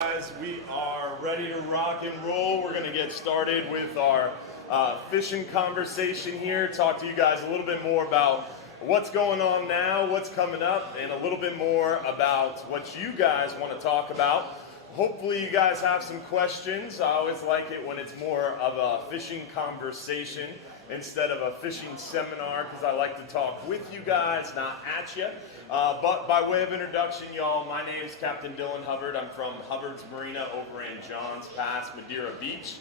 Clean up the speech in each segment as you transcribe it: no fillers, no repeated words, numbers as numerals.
Guys, we are ready to rock and roll. We're going to get started with our fishing conversation here, talk to you guys a little bit more about what's going on now, what's coming up, and a little bit more about what you guys want to talk about. Hopefully you guys have some questions. I always like it when it's more of a fishing conversation instead of a fishing seminar, because I like to talk with you guys, not at you. But by way of introduction, y'all, my name is Captain Dylan Hubbard. I'm from Hubbards Marina over in Johns Pass, Madeira Beach.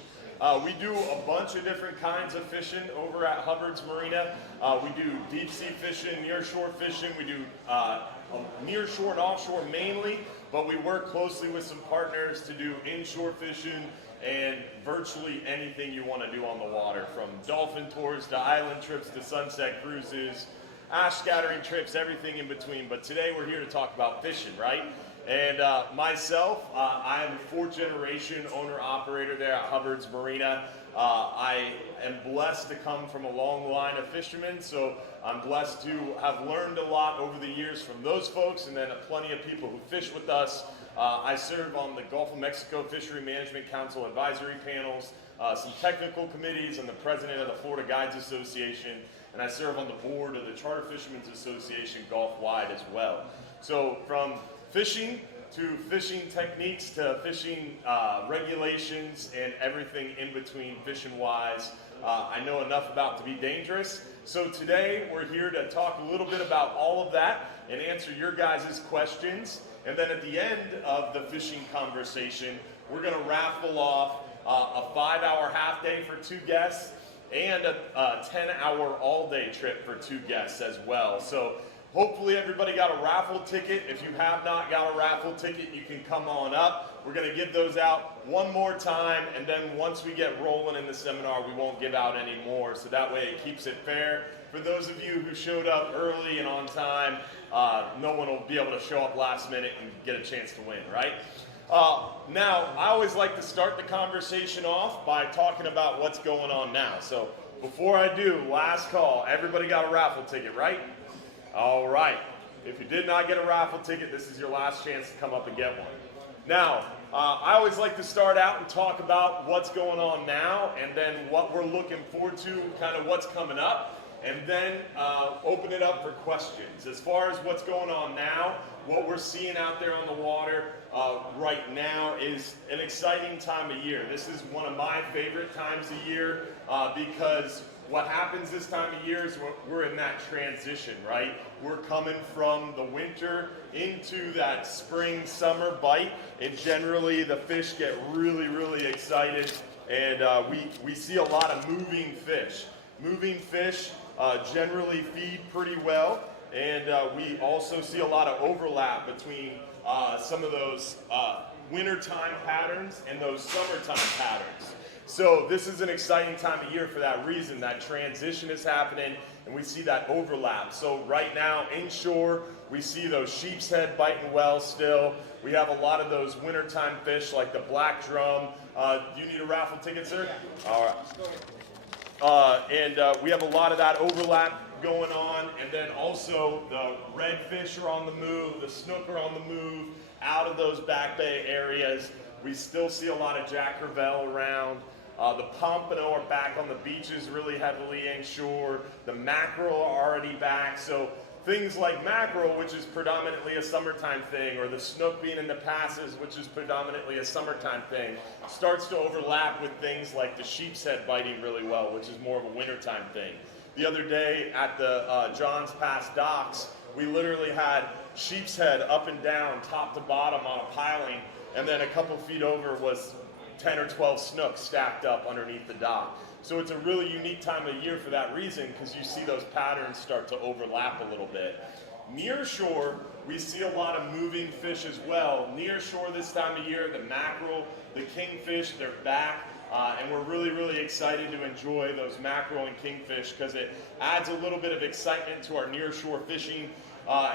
We do a bunch of different kinds of fishing over at Hubbards Marina. We do deep sea fishing, nearshore fishing. We do nearshore and offshore mainly, but we work closely with some partners to do inshore fishing and virtually anything you want to do on the water, from dolphin tours to island trips to sunset cruises, ash scattering trips, everything in between. But today we're here to talk about fishing, right? And myself, I am a fourth generation owner-operator there at Hubbards Marina. I am blessed to come from a long line of fishermen, so I'm blessed to have learned a lot over the years from those folks, and then plenty of people who fish with us. I serve on the Gulf of Mexico Fishery Management Council advisory panels, some technical committees, and the president of the Florida Guides Association, and I serve on the board of the Charter Fishermen's Association Gulf-wide as well. So from fishing to fishing techniques to fishing regulations and everything in between fishing-wise, I know enough about to be dangerous. So today we're here to talk a little bit about all of that and answer your guys' questions. And then at the end of the fishing conversation, we're going to raffle off a 5-hour half day for 2 guests and a 10-hour all-day trip for 2 guests as well. So hopefully everybody got a raffle ticket. If you have not got a raffle ticket, you can come on up. We're going to give those out one more time, and then once we get rolling in the seminar, we won't give out any more. So that way it keeps it fair. For those of you who showed up early and on time, no one will be able to show up last minute and get a chance to win, right? Now, I always like to start the conversation off by talking about what's going on now. So before I do, last call, everybody got a raffle ticket, right? All right. If you did not get a raffle ticket, this is your last chance to come up and get one. Now, I always like to start out and talk about what's going on now and then what we're looking forward to, kind of what's coming up, and then open it up for questions. As far as what's going on now, what we're seeing out there on the water right now is an exciting time of year. This is one of my favorite times of year because what happens this time of year is we're in that transition, right? We're coming from the winter into that spring, summer bite, and generally the fish get really, really excited, and we see a lot of moving fish. Moving fish generally feed pretty well, and we also see a lot of overlap between some of those wintertime patterns and those summertime patterns. So this is an exciting time of year for that reason. That transition is happening, and we see that overlap. So right now, inshore, we see those sheep's head biting well still. We have a lot of those wintertime fish like the black drum. Do you need a raffle ticket, sir? All right. We have a lot of that overlap going on, and then also the redfish are on the move, the snook are on the move, out of those back bay areas. We still see a lot of jack crevalle around. The pompano are back on the beaches really heavily inshore. The mackerel are already back. So things like mackerel, which is predominantly a summertime thing, or the snook being in the passes, which is predominantly a summertime thing, starts to overlap with things like the sheep's head biting really well, which is more of a wintertime thing. The other day at the Johns Pass docks, we literally had sheep's head up and down, top to bottom on a piling, and then a couple feet over was 10 or 12 snooks stacked up underneath the dock. So it's a really unique time of year for that reason, because you see those patterns start to overlap a little bit. Near shore, we see a lot of moving fish as well. Near shore this time of year, the mackerel, the kingfish, they're back. And we're really, really excited to enjoy those mackerel and kingfish because it adds a little bit of excitement to our nearshore fishing.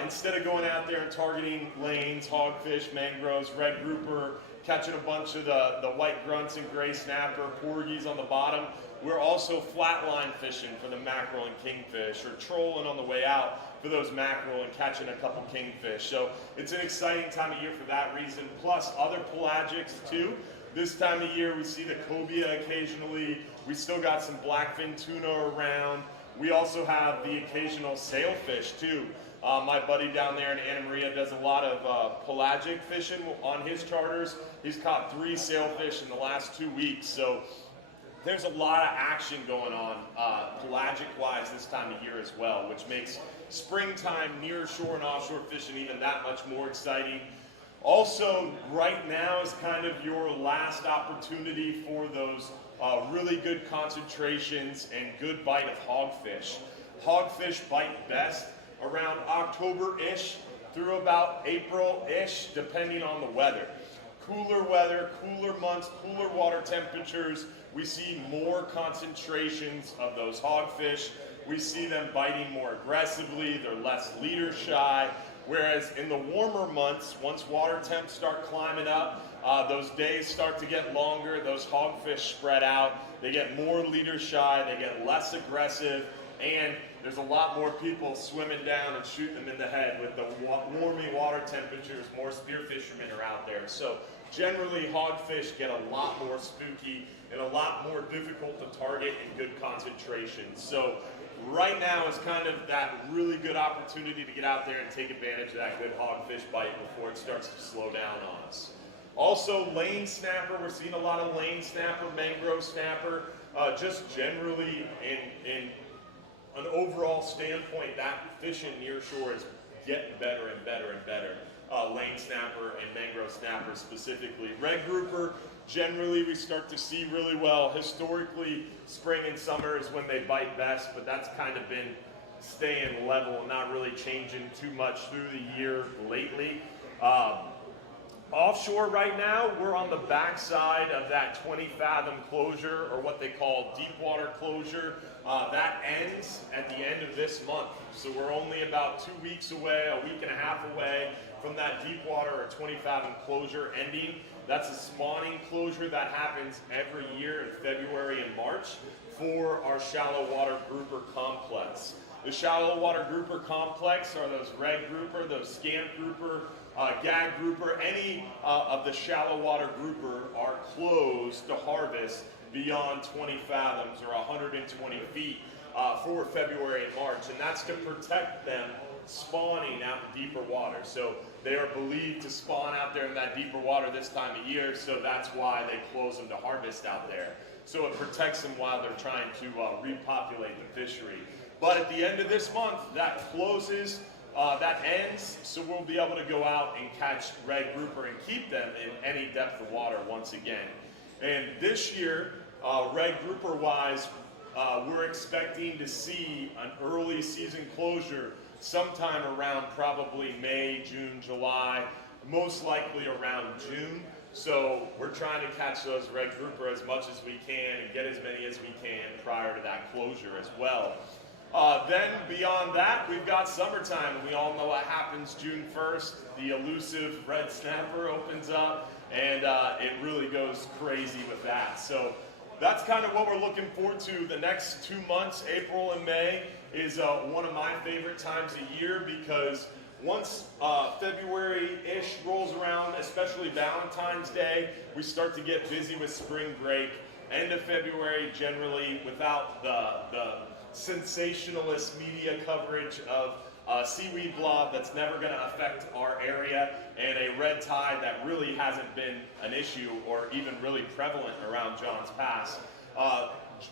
Instead of going out there and targeting lanes, hogfish, mangroves, red grouper, catching a bunch of the white grunts and gray snapper, porgies on the bottom. We're also flatline fishing for the mackerel and kingfish, or trolling on the way out for those mackerel and catching a couple kingfish. So it's an exciting time of year for that reason, plus other pelagics too. This time of year we see the cobia occasionally. We still got some blackfin tuna around. We also have the occasional sailfish too. My buddy down there in Anna Maria does a lot of pelagic fishing on his charters. He's caught 3 sailfish in the last 2 weeks. So there's a lot of action going on pelagic-wise this time of year as well, which makes springtime near shore and offshore fishing even that much more exciting. Also, right now is kind of your last opportunity for those really good concentrations and good bite of hogfish. Hogfish bite best around October-ish through about April-ish, depending on the weather. Cooler weather, cooler months, cooler water temperatures, we see more concentrations of those hogfish. We see them biting more aggressively, they're less leader shy, whereas in the warmer months, once water temps start climbing up, those days start to get longer, those hogfish spread out, they get more leader shy, they get less aggressive, and there's a lot more people swimming down and shooting them in the head with the warming water temperatures. More spear fishermen are out there. So generally hogfish get a lot more spooky and a lot more difficult to target in good concentrations. So right now is kind of that really good opportunity to get out there and take advantage of that good hogfish bite before it starts to slow down on us. Also, lane snapper, we're seeing a lot of lane snapper, mangrove snapper, just generally in an overall standpoint, that fishing near shore is getting better and better and better. Lane snapper and mangrove snapper specifically. Red grouper, generally we start to see really well. Historically, spring and summer is when they bite best, but that's kind of been staying level, not really changing too much through the year lately. Offshore right now, we're on the backside of that 20 fathom closure, or what they call deep water closure. That ends at the end of this month. So we're only about 2 weeks away, a week and a half away from that deep water or 20 fathom closure ending. That's a spawning closure that happens every year in February and March for our shallow water grouper complex. The shallow water grouper complex are those red grouper, those scant grouper, gag grouper, any of the shallow water grouper are closed to harvest beyond 20 fathoms or 120 feet for February and March, and that's to protect them spawning out in deeper water. So they are believed to spawn out there in that deeper water this time of year, so that's why they close them to harvest out there. So it protects them while they're trying to repopulate the fishery. But at the end of this month, that closes, that ends, so we'll be able to go out and catch red grouper and keep them in any depth of water once again. And this year, red grouper wise, we're expecting to see an early season closure sometime around probably May, June, July, most likely around June. So we're trying to catch those red grouper as much as we can and get as many as we can prior to that closure as well. Then beyond that, we've got summertime, and we all know what happens June 1st. The elusive red snapper opens up, and it really goes crazy with that. So that's kind of what we're looking forward to. The next 2 months, April and May, is one of my favorite times of year, because once February-ish rolls around, especially Valentine's Day, we start to get busy with spring break. End of February, generally, without the sensationalist media coverage of seaweed blob that's never going to affect our area, and a red tide that really hasn't been an issue or even really prevalent around Johns Pass.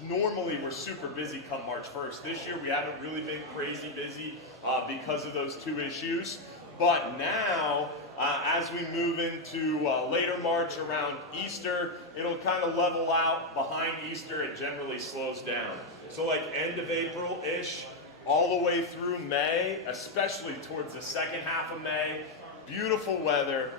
Normally we're super busy come March 1st. This year we haven't really been crazy busy because of those two issues. But now, as we move into later March around Easter, it'll kind of level out. Behind Easter, it generally slows down. So like end of April-ish, all the way through May, especially towards the second half of May, beautiful weather,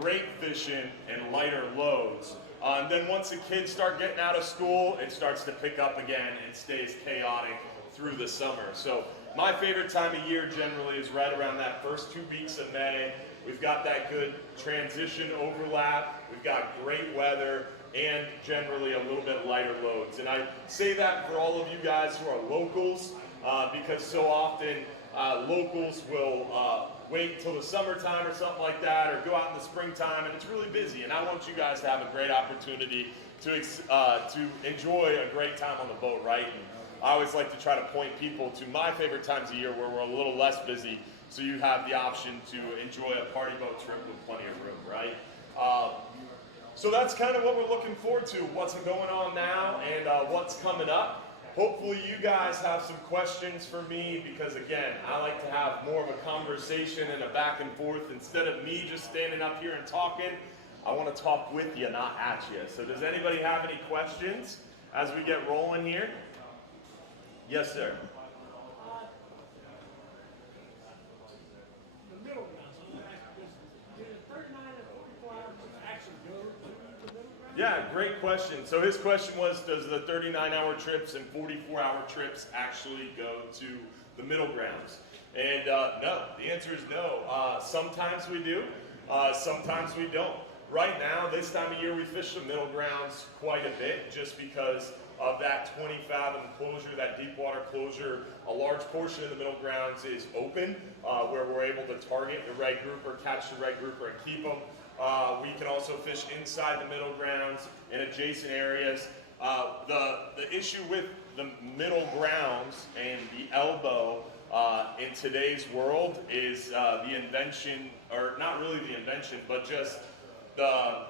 great fishing, and lighter loads. And then once the kids start getting out of school, it starts to pick up again and stays chaotic through the summer. So my favorite time of year generally is right around that first 2 weeks of May. We've got that good transition overlap. We've got great weather and generally a little bit lighter loads. And I say that for all of you guys who are locals, because so often locals will wait till the summertime or something like that, or go out in the springtime, and it's really busy. And I want you guys to have a great opportunity to enjoy a great time on the boat, right? And I always like to try to point people to my favorite times of year where we're a little less busy, so you have the option to enjoy a party boat trip with plenty of room, right? So that's kind of what we're looking forward to, what's going on now and what's coming up. Hopefully you guys have some questions for me, because again, I like to have more of a conversation and a back and forth. Instead of me just standing up here and talking, I want to talk with you, not at you. So does anybody have any questions as we get rolling here? Yes, sir. The middle ground, so did the 39 and 44 hours actually go to the middle ground? Yeah, great question. So his question was, does the 39-hour trips and 44-hour trips actually go to the middle grounds? And no, the answer is no. Sometimes we do, sometimes we don't. Right now, this time of year, we fish the middle grounds quite a bit, just because of that 20-fathom closure, that deep water closure. A large portion of the middle grounds is open, where we're able to target the red grouper, catch the red grouper, and keep them. We can also fish inside the middle grounds in adjacent areas. The issue with the middle grounds and the elbow in today's world is the invention, or not really the invention, but just the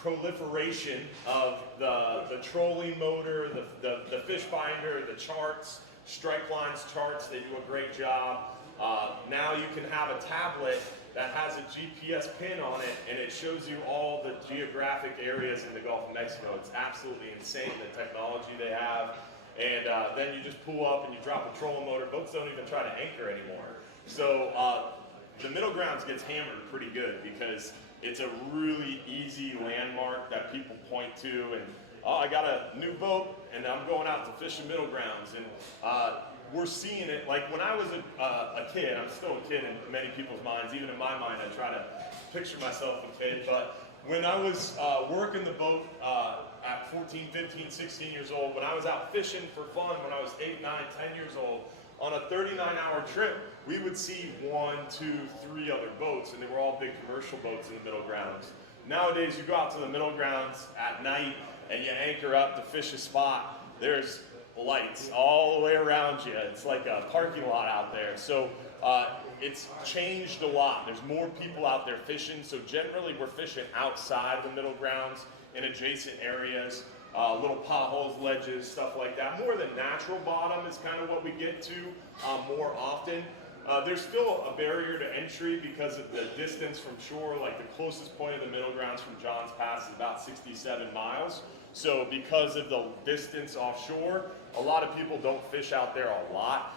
proliferation of the trolling motor, the fish finder, the charts, strike lines charts. They do a great job. Now you can have a tablet that has a GPS pin on it, and it shows you all the geographic areas in the Gulf of Mexico. It's absolutely insane, the technology they have. And then you just pull up and you drop a trolling motor. Boats don't even try to anchor anymore. So the middle grounds gets hammered pretty good, because it's a really easy landmark that people point to, and oh, I got a new boat and I'm going out to fish the middle grounds. And we're seeing it, like when I was a kid, I'm still a kid in many people's minds, even in my mind I try to picture myself a kid, but when I was working the boat at 14, 15, 16 years old, when I was out fishing for fun, when I was 8, 9, 10 years old, on a 39-hour trip, we would see 1, 2, 3 other boats, and they were all big commercial boats in the middle grounds. Nowadays, you go out to the middle grounds at night and you anchor up to fish a spot. There's lights all the way around you. It's like a parking lot out there. So it's changed a lot. There's more people out there fishing, so generally we're fishing outside the middle grounds in adjacent areas. Little potholes, ledges, stuff like that. More than natural bottom is kind of what we get to more often. There's still a barrier to entry because of the distance from shore. Like the closest point of the middle grounds from Johns Pass is about 67 miles. So because of the distance offshore, a lot of people don't fish out there a lot.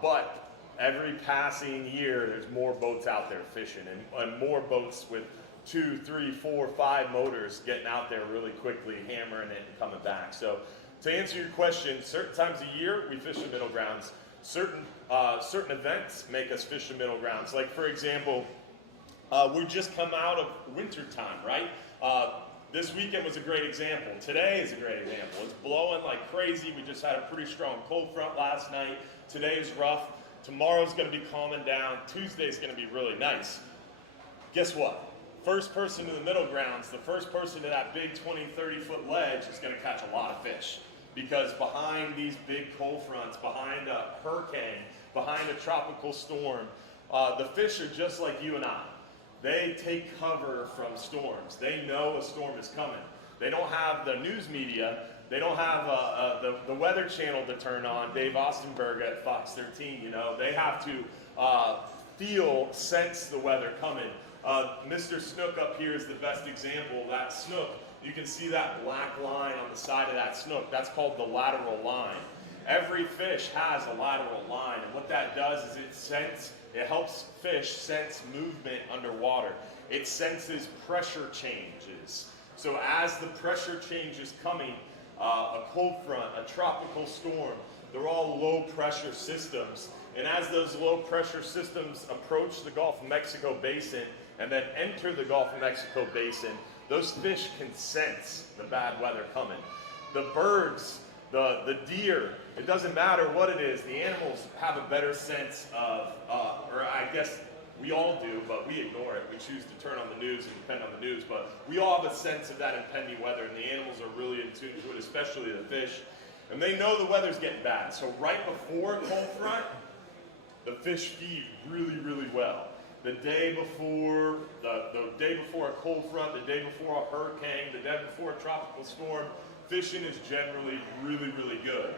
But every passing year, there's more boats out there fishing, and more boats with 2, 3, 4, 5 motors getting out there really quickly, hammering it and coming back. So to answer your question, certain times of year we fish the middle grounds. Certain events make us fish the middle grounds. Like for example, we just come out of winter time, right? This weekend was a great example. Today is a great example. It's blowing like crazy. We just had a pretty strong cold front last night. Today is rough. Tomorrow's going to be calming down. Tuesday's going to be really nice. Guess what? First person to the middle grounds, the first person to that big 20, 30-foot ledge is going to catch a lot of fish. Because behind these big cold fronts, behind a hurricane, behind a tropical storm, the fish are just like you and I. They take cover from storms. They know a storm is coming. They don't have the news media. They don't have the Weather Channel to turn on, Dave Ostenberg at Fox 13, you know. They have to sense the weather coming. Mr. Snook up here is the best example. That snook, you can see that black line on the side of that snook. That's called the lateral line. Every fish has a lateral line, and what that does is it helps fish sense movement underwater. It senses pressure changes. So as the pressure change is coming, a cold front, a tropical storm, they're all low pressure systems. And as those low pressure systems approach the Gulf of Mexico basin and then enter the Gulf of Mexico basin, those fish can sense the bad weather coming. The birds, the deer, it doesn't matter what it is, the animals have a better sense of, or I guess we all do, but we ignore it. We choose to turn on the news and depend on the news, but we all have a sense of that impending weather, and the animals are really in tune to it, especially the fish. And they know the weather's getting bad. So right before cold front, the fish feed really, really well. The day before, the day before a cold front, the day before a hurricane, the day before a tropical storm, fishing is generally really, really good.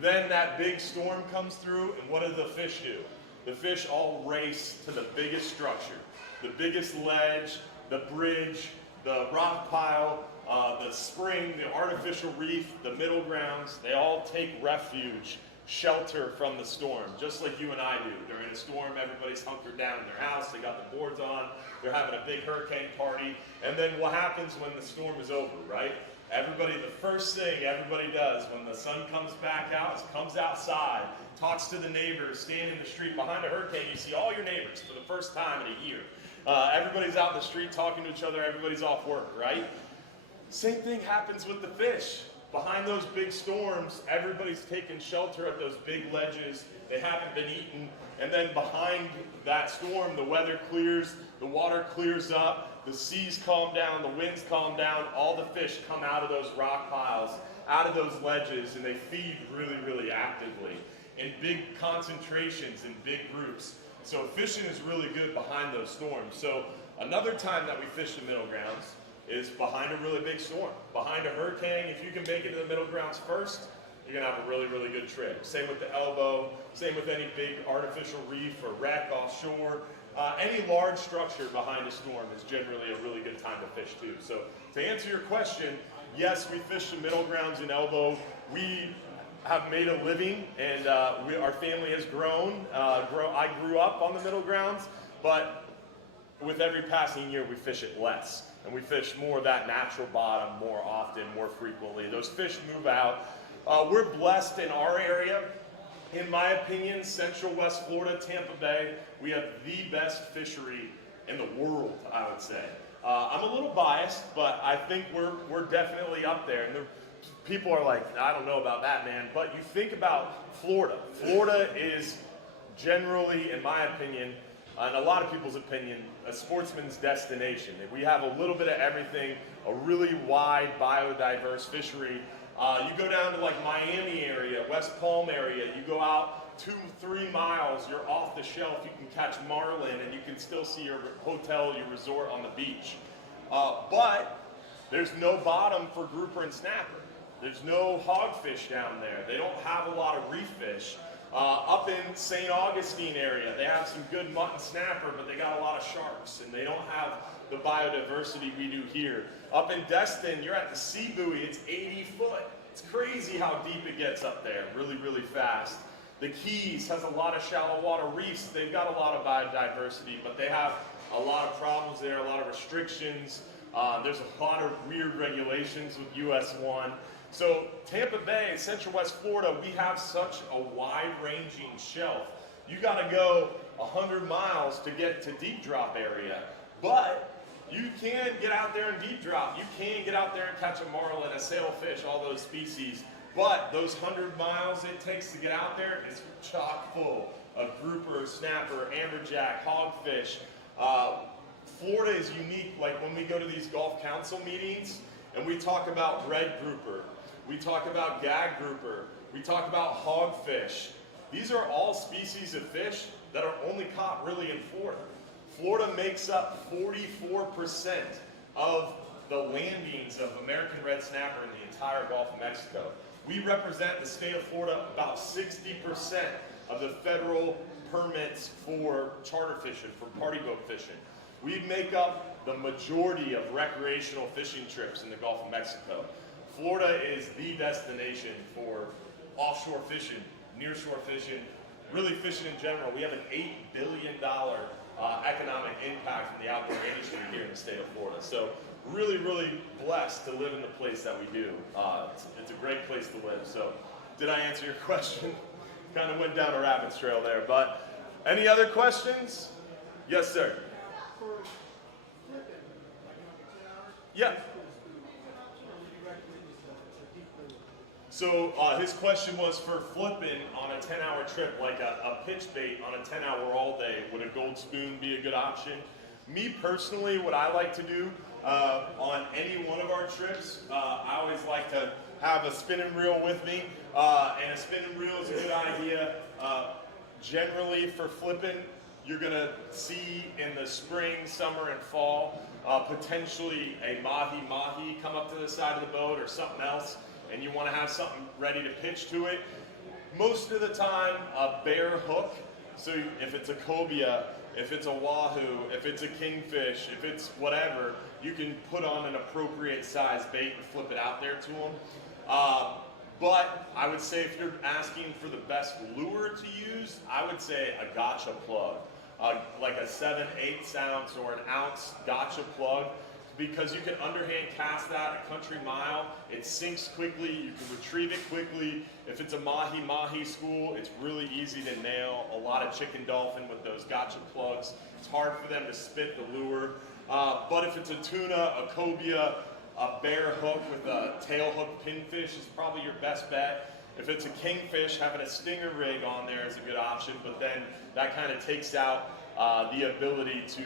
Then that big storm comes through, and what do the fish do? The fish all race to the biggest structure, the biggest ledge, the bridge, the rock pile, the spring, the artificial reef, the middle grounds. They all take refuge, shelter from the storm, just like you and I do. During a storm, everybody's hunkered down in their house, they got the boards on, they're having a big hurricane party, and then what happens when the storm is over, right? Everybody, the first thing everybody does when the sun comes back out is comes outside, talks to the neighbors, stand in the street. Behind a hurricane, you see all your neighbors for the first time in a year. Everybody's out in the street talking to each other, everybody's off work, right? Same thing happens with the fish. Behind those big storms, everybody's taking shelter at those big ledges. They haven't been eaten. And then behind that storm, the weather clears, the water clears up, the seas calm down, the winds calm down, all the fish come out of those rock piles, out of those ledges, and they feed really, really actively in big concentrations, in big groups. So fishing is really good behind those storms. So another time that we fish the middle grounds is behind a really big storm. Behind a hurricane, if you can make it to the middle grounds first, you're gonna have a really, really good trip. Same with the elbow, same with any big artificial reef or wreck offshore. Any large structure behind a storm is generally a really good time to fish too. So to answer your question, yes, we fish the middle grounds in elbow. We have made a living, and our family has grown. I grew up on the middle grounds, but with every passing year, we fish it less. And we fish more of that natural bottom more often, more frequently. Those fish move out. We're blessed in our area. In my opinion, Central West Florida, Tampa Bay, we have the best fishery in the world, I would say. I'm a little biased, but I think we're definitely up there. And people are like, I don't know about that, man. But you think about Florida. Florida is generally, in my opinion, in a lot of people's opinion, a sportsman's destination. We have a little bit of everything, a really wide, biodiverse fishery. You go down to like Miami area, West Palm area, you go out 2-3 miles, you're off the shelf, you can catch marlin and you can still see your hotel, your resort on the beach. But there's no bottom for grouper and snapper. There's no hogfish down there. They don't have a lot of reef fish. Up in St. Augustine area, they have some good mutton snapper, but they got a lot of sharks, and they don't have the biodiversity we do here. Up in Destin, you're at the sea buoy, it's 80 foot. It's crazy how deep it gets up there, really, really fast. The Keys has a lot of shallow water reefs. They've got a lot of biodiversity, but they have a lot of problems there, a lot of restrictions. There's a lot of weird regulations with US 1. So Tampa Bay, Central West Florida, we have such a wide-ranging shelf. You gotta go 100 miles to get to deep drop area, but you can get out there in deep drop. You can get out there and catch a marlin, a sailfish, all those species, but those 100 miles it takes to get out there is chock full of grouper, snapper, amberjack, hogfish. Florida is unique, like when we go to these Gulf Council meetings and we talk about red grouper, we talk about gag grouper, we talk about hogfish. These are all species of fish that are only caught really in Florida. Florida makes up 44% of the landings of American red snapper in the entire Gulf of Mexico. We represent the state of Florida about 60% of the federal permits for charter fishing, for party boat fishing. We make up the majority of recreational fishing trips in the Gulf of Mexico. Florida is the destination for offshore fishing, nearshore fishing, really fishing in general. We have an $8 billion economic impact from the outdoor industry here in the state of Florida. So really, really blessed to live in the place that we do. It's a great place to live. So did I answer your question? Kind of went down a rabbit trail there, but any other questions? Yes, sir. For Yeah. So his question was for flipping on a 10-hour trip, like a pitch bait on a 10-hour all day, would a gold spoon be a good option? Me personally, what I like to do on any one of our trips, I always like to have a spinning reel with me, and a spinning reel is a good idea. Generally for flipping, you're gonna see in the spring, summer, and fall, potentially a mahi-mahi come up to the side of the boat or something else, and you wanna have something ready to pitch to it. Most of the time, a bare hook, so if it's a cobia, if it's a wahoo, if it's a kingfish, if it's whatever, you can put on an appropriate size bait and flip it out there to them. But I would say if you're asking for the best lure to use, I would say a gotcha plug. Like a 7/8 ounce or an ounce gotcha plug, because you can underhand cast that a country mile. It sinks quickly, you can retrieve it quickly. If it's a mahi-mahi school, it's really easy to nail. A lot of chicken dolphin with those gotcha plugs. It's hard for them to spit the lure. But if it's a tuna, a cobia, a bare hook with a tail hook pinfish is probably your best bet. If it's a kingfish, having a stinger rig on there is a good option, but then that kind of takes out the ability to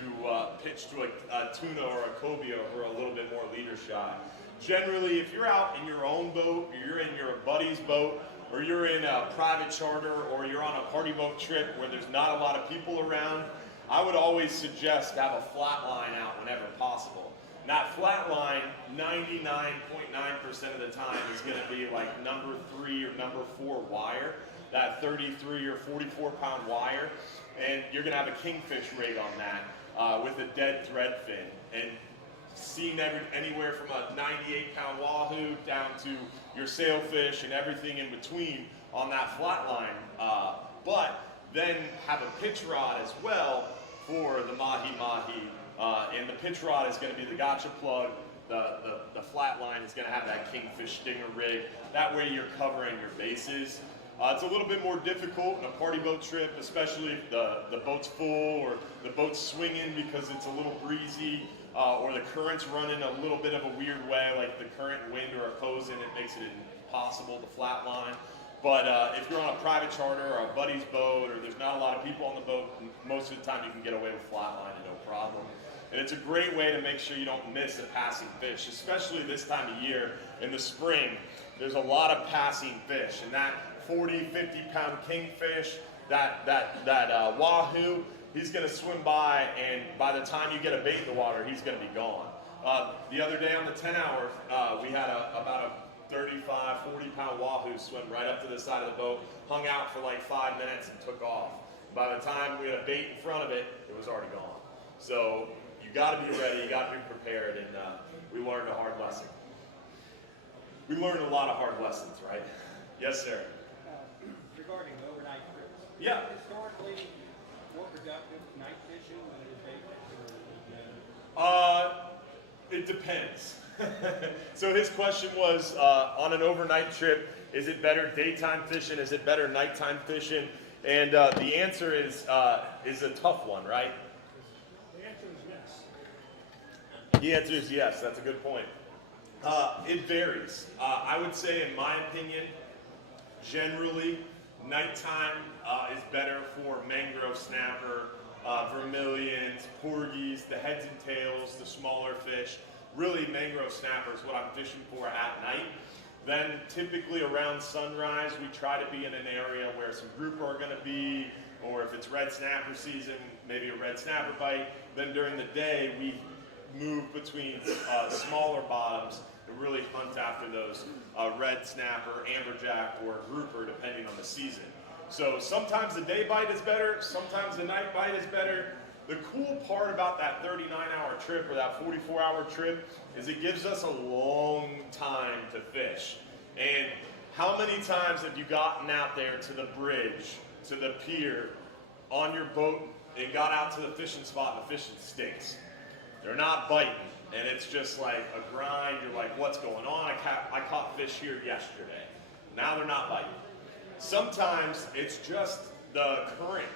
pitch to a tuna or a cobia or a little bit more leader shot. Generally, if you're out in your own boat, or you're in your buddy's boat, or you're in a private charter, or you're on a party boat trip where there's not a lot of people around, I would always suggest to have a flat line out whenever possible. And that flat line, 99.9% of the time, is going to be like number 3 or number 4 wire, that 33 or 44 pound wire, and you're going to have a kingfish rig on that with a dead thread fin. And seen anywhere from a 98 pound wahoo down to your sailfish and everything in between on that flat line. But then have a pitch rod as well for the mahi-mahi. And the pitch rod is going to be the gotcha plug. The flat line is going to have that kingfish stinger rig. That way you're covering your bases. It's a little bit more difficult in a party boat trip, especially if the boat's full or the boat's swinging because it's a little breezy, or the current's running a little bit of a weird way, like the current wind or opposing, it makes it impossible to flat line. But if you're on a private charter or a buddy's boat, or there's not a lot of people on the boat, most of the time you can get away with flatlining, no problem. And it's a great way to make sure you don't miss a passing fish, especially this time of year in the spring. There's a lot of passing fish, and that 40, 50 pound kingfish, that wahoo, he's going to swim by, and by the time you get a bait in the water, he's going to be gone. The other day on the 10-hour, we had about a 35, 40 pound wahoo swim right up to the side of the boat, hung out for like 5 minutes and took off. By the time we had a bait in front of it, it was already gone. So you got to be ready, you got to be prepared, and we learned a hard lesson. We learned a lot of hard lessons, right? Yes, sir. Regarding overnight trips. Yeah. Historically, more productive night fishing than it is day fishing? It depends. So his question was, on an overnight trip, is it better daytime fishing? Is it better nighttime fishing? And the answer is a tough one, right? The answer is yes. The answer is yes. That's a good point. It varies. I would say, in my opinion, generally, nighttime is better for mangrove snapper, vermilions, porgies, the heads and tails, the smaller fish. Really, mangrove snapper is what I'm fishing for at night. Then typically around sunrise, we try to be in an area where some grouper are going to be, or if it's red snapper season, maybe a red snapper bite. Then during the day, we move between smaller bottoms and really hunt after those red snapper, amberjack, or grouper, depending on the season. So sometimes the day bite is better, sometimes the night bite is better. The cool part about that 39-hour trip or that 44-hour trip is it gives us a long time to fish. And how many times have you gotten out there to the bridge, to the pier, on your boat, and got out to the fishing spot and the fishing stinks? They're not biting, and it's just like a grind. You're like, what's going on? I caught fish here yesterday. Now they're not biting. Sometimes it's just the current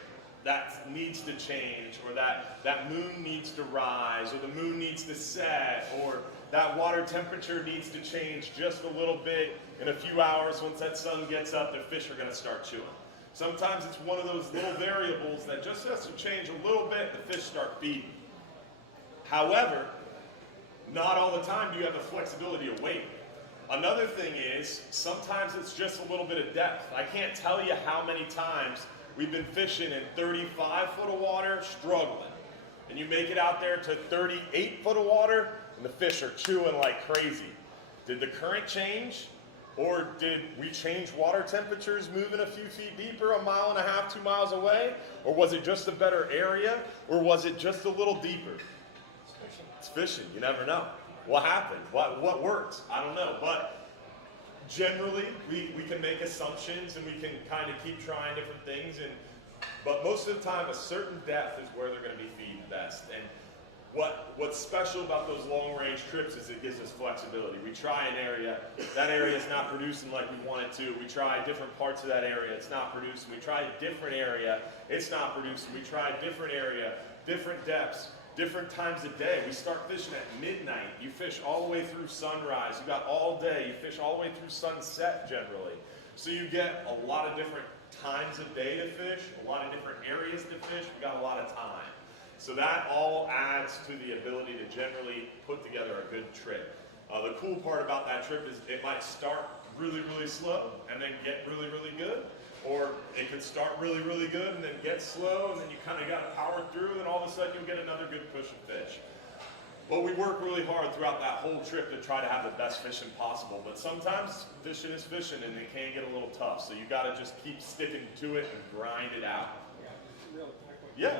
that needs to change, or that moon needs to rise, or the moon needs to set, or that water temperature needs to change just a little bit. In a few hours, once that sun gets up, the fish are gonna start chewing. Sometimes it's one of those little variables that just has to change a little bit, the fish start feeding. However, not all the time do you have the flexibility of weight. Another thing is, sometimes it's just a little bit of depth. I can't tell you how many times we've been fishing in 35 foot of water, struggling. And you make it out there to 38 foot of water, and the fish are chewing like crazy. Did the current change? Or did we change water temperatures moving a few feet deeper, 1.5 miles, 2 miles away? Or was it just a better area? Or was it just a little deeper? It's fishing, you never know. What happened? What worked? I don't know. But generally, we can make assumptions and we can kind of keep trying different things. But most of the time, a certain depth is where they're going to be feeding best. And what's special about those long range trips is it gives us flexibility. We try an area, that area is not producing like we want it to. We try different parts of that area, it's not producing. We try a different area, it's not producing. We try a different area, different depths, different times of day. We start fishing at midnight. You fish all the way through sunrise. You got all day. You fish all the way through sunset generally. So you get a lot of different times of day to fish, a lot of different areas to fish. We got a lot of time. So that all adds to the ability to generally put together a good trip. The cool part about that trip is it might start really, really slow and then get really, really good. Or it could start really, really good and then get slow, and then you kind of got to power through, and all of a sudden you'll get another good push of fish. But we work really hard throughout that whole trip to try to have the best fishing possible. But sometimes fishing is fishing and it can get a little tough. So you got to just keep sticking to it and grind it out. Yeah, just real quick. Yeah.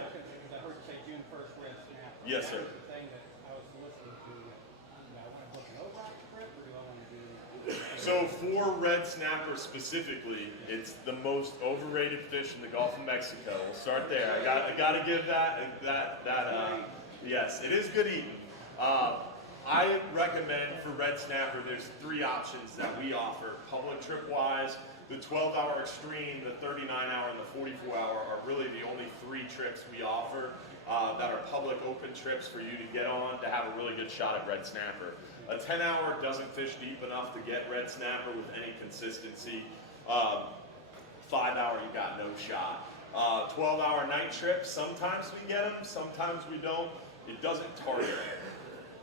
I heard you say June 1st red snap. Yes, sir. That was the thing that I was listening to. Do I want to book an overall trip, or do I want to do? So for red snapper specifically, it's the most overrated fish in the Gulf of Mexico. We'll start there. I got to give that yes, it is good eating. I recommend for red snapper, there's 3 options that we offer. Public trip wise, the 12-hour extreme, the 39-hour, and the 44-hour are really the only 3 trips we offer that are public open trips for you to get on to have a really good shot at red snapper. A 10-hour doesn't fish deep enough to get red snapper with any consistency. 5-hour, you got no shot. 12-hour night trip, sometimes we get them, sometimes we don't. It doesn't target.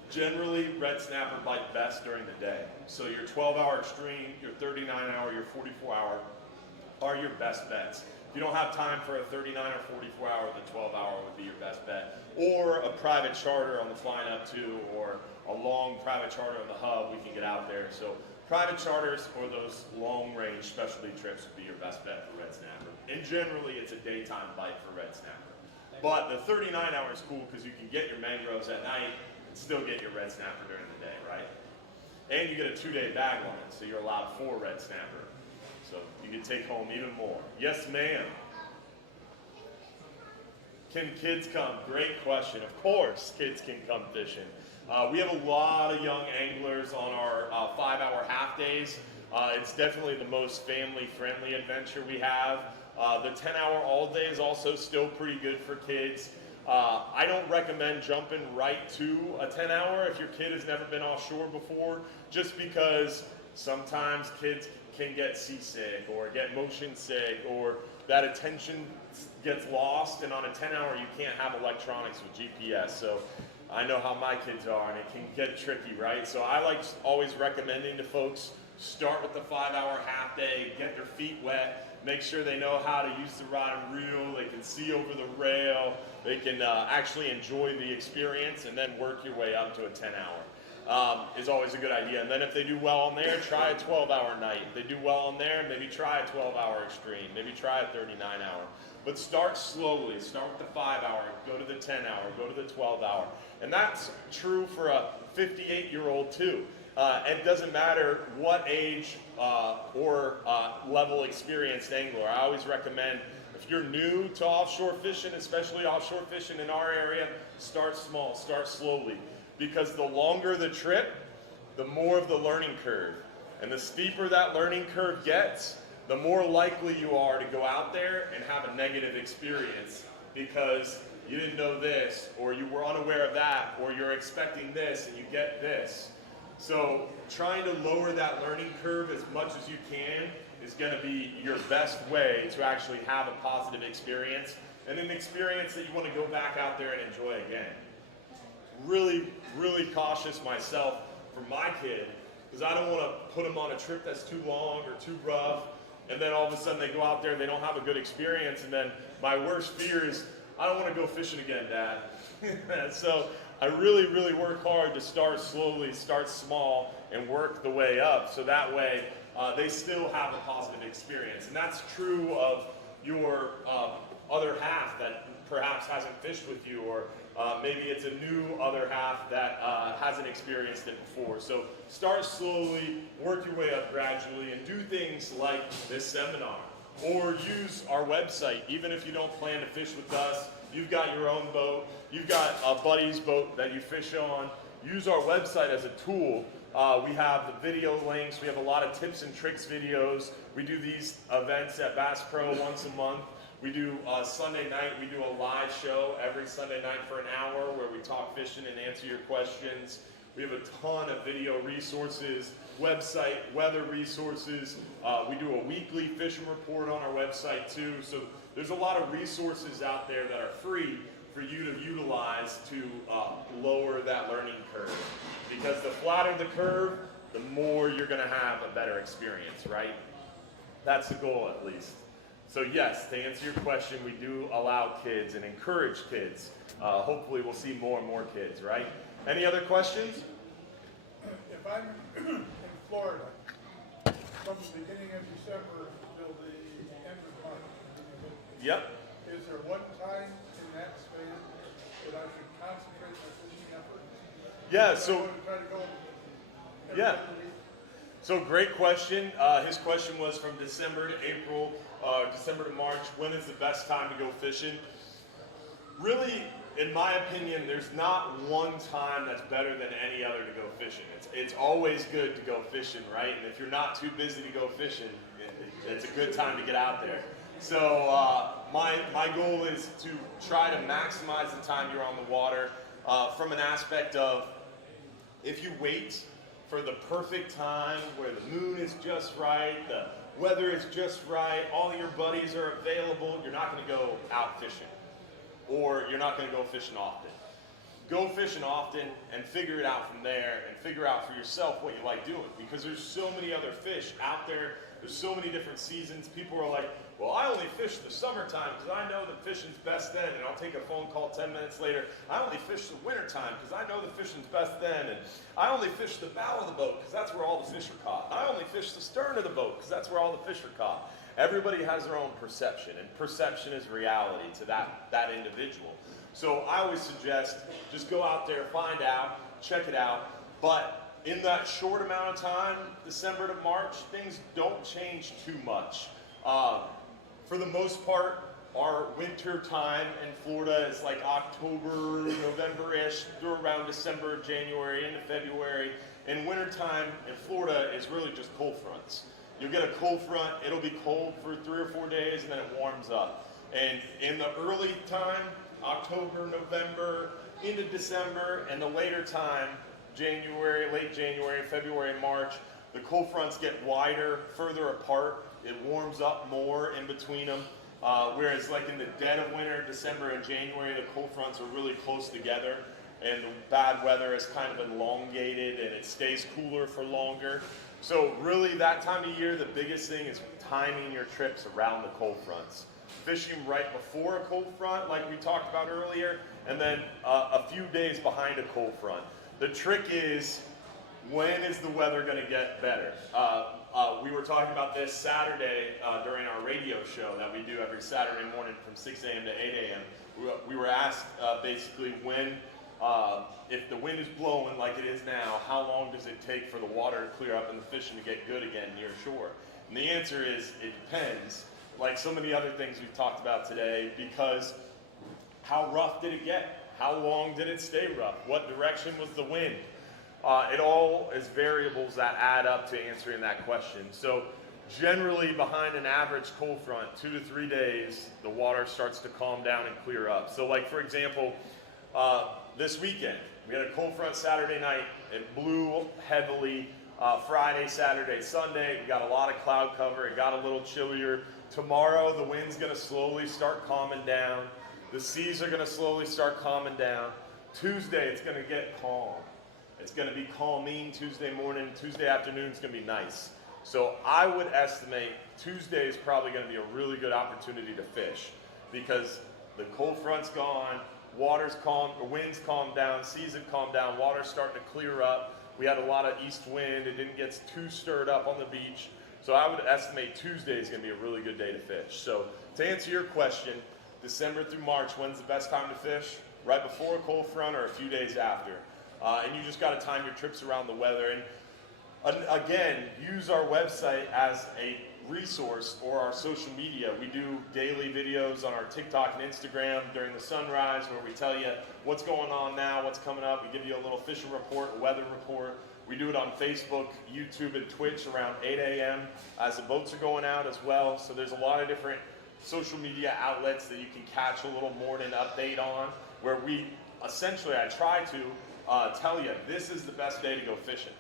Generally, red snapper bite best during the day. So your 12-hour extreme, your 39-hour, your 44-hour are your best bets. If you don't have time for a 39 or 44-hour, the 12-hour would be your best bet. Or a private charter on the Flying Up 2, or a long private charter on the Hub, we can get out there. So private charters or those long-range specialty trips would be your best bet for red snapper. And generally, it's a daytime bite for red snapper. But the 39-hour is cool because you can get your mangroves at night and still get your red snapper during the day, right? And you get a 2-day bag limit, so you're allowed 4 red snapper. So you can take home even more. Yes, ma'am. Can kids come? Great question. Of course, kids can come fishing. We have a lot of young anglers on our 5-hour half days. It's definitely the most family-friendly adventure we have. The 10-hour all day is also still pretty good for kids. I don't recommend jumping right to a 10-hour if your kid has never been offshore before, just because sometimes kids can get seasick or get motion sick, or that attention gets lost, and on a 10-hour you can't have electronics with GPS. So I know how my kids are, and it can get tricky, right? So I like always recommending to folks, start with the 5-hour half day, get their feet wet, make sure they know how to use the rod and reel, they can see over the rail, they can actually enjoy the experience, and then work your way up to a 10-hour. Is always a good idea. And then if they do well on there, try a 12-hour night. If they do well on there, maybe try a 12-hour extreme, maybe try a 39-hour. But start slowly. Start with the 5-hour, go to the 10-hour, go to the 12-hour. And that's true for a 58-year-old too. It doesn't matter what age or level experienced angler. I always recommend, if you're new to offshore fishing, especially offshore fishing in our area, start small, start slowly. Because the longer the trip, the more of the learning curve. And the steeper that learning curve gets, the more likely you are to go out there and have a negative experience because you didn't know this, or you were unaware of that, or you're expecting this and you get this. So trying to lower that learning curve as much as you can is going to be your best way to actually have a positive experience, and an experience that you want to go back out there and enjoy again. Really, really cautious myself for my kid, because I don't want to put them on a trip that's too long or too rough, and then all of a sudden they go out there and they don't have a good experience, and then my worst fear is, I don't want to go fishing again, Dad. So I really, really work hard to start slowly, start small, and work the way up, so that way they still have a positive experience. And that's true of your other half that perhaps hasn't fished with you, or maybe it's a new other half that hasn't experienced it before. So start slowly, work your way up gradually, and do things like this seminar. Or use our website. Even if you don't plan to fish with us, you've got your own boat, you've got a buddy's boat that you fish on, use our website as a tool. We have the video links, we have a lot of tips and tricks videos. We do these events at Bass Pro once a month. We do Sunday night, we do a live show every Sunday night for an hour where we talk fishing and answer your questions. We have a ton of video resources, website, weather resources. We do a weekly fishing report on our website too. So there's a lot of resources out there that are free for you to utilize to lower that learning curve. Because the flatter the curve, the more you're gonna have a better experience, right? That's the goal at least. So yes, to answer your question, we do allow kids and encourage kids. Hopefully we'll see more and more kids, right? Any other questions? If I'm in Florida, from the beginning of December till the end of March, Yep. is there one time in that span that I should concentrate my fishing effort? Yeah, I so want to try to go every Yeah. other week. So great question. His question was from December to April, December to March. When is the best time to go fishing? Really, in my opinion, there's not one time that's better than any other to go fishing. It's always good to go fishing, right? And if you're not too busy to go fishing, it's a good time to get out there. So my goal is to try to maximize the time you're on the water from an aspect of, if you wait for the perfect time where the moon is just right, the weather is just right, all your buddies are available, you're not going to go out fishing, or you're not going to go fishing often. Go fishing often and figure it out from there, and figure out for yourself what you like doing, because there's so many other fish out there. There's so many different seasons. People are like, well, I only fish the summertime because I know that fishing's best then, and I'll take a phone call 10 minutes later. I only fish the wintertime because I know the fishing's best then, and I only fish the bow of the boat because that's where all the fish are caught. I only fish the stern of the boat because that's where all the fish are caught. Everybody has their own perception, and perception is reality to that individual. So I always suggest just go out there, find out, check it out, but in that short amount of time, December to March, things don't change too much. For the most part, our winter time in Florida is like October, November-ish, through around December, January, into February. And winter time in Florida is really just cold fronts. You'll get a cold front, it'll be cold for 3 or 4 days, and then it warms up. And in the early time, October, November, into December, and the later time, January, late January, February, March, the cold fronts get wider, further apart. It warms up more in between them. Whereas like in the dead of winter, December and January, the cold fronts are really close together, and the bad weather is kind of elongated and it stays cooler for longer. So really that time of year, the biggest thing is timing your trips around the cold fronts. Fishing right before a cold front, like we talked about earlier, and then a few days behind a cold front. The trick is, when is the weather going to get better? We were talking about this Saturday during our radio show that we do every Saturday morning from 6 a.m. to 8 a.m. We were asked basically when, if the wind is blowing like it is now, how long does it take for the water to clear up and the fishing to get good again near shore? And the answer is, it depends, like so many other things we've talked about today, because how rough did it get? How long did it stay rough? What direction was the wind? It all is variables that add up to answering that question. So generally behind an average cold front, 2 to 3 days, the water starts to calm down and clear up. So like for example, this weekend, We had a cold front Saturday night. It blew heavily Friday, Saturday, Sunday. We got a lot of cloud cover. It got a little chillier. Tomorrow, the wind's going to slowly start calming down. The seas are going to slowly start calming down. Tuesday, it's going to get calm. It's going to be calming Tuesday morning. Tuesday afternoon, it's going to be nice. So I would estimate Tuesday is probably going to be a really good opportunity to fish because the cold front's gone, water's calm, the wind's calmed down, seas have calmed down, water's starting to clear up. We had a lot of east wind. It didn't get too stirred up on the beach. So I would estimate Tuesday is going to be a really good day to fish. So to answer your question, December through March, when's the best time to fish? Right before a cold front or a few days after. And you just got to time your trips around the weather. And again, use our website as a resource or our social media. We do daily videos on our TikTok and Instagram during the sunrise where we tell you what's going on now, what's coming up. We give you a little fishing report, a weather report. We do it on Facebook, YouTube, and Twitch around 8 a.m. as the boats are going out as well. So there's a lot of different social media outlets that you can catch a little morning update on where we essentially, I try to tell you this is the best day to go fishing.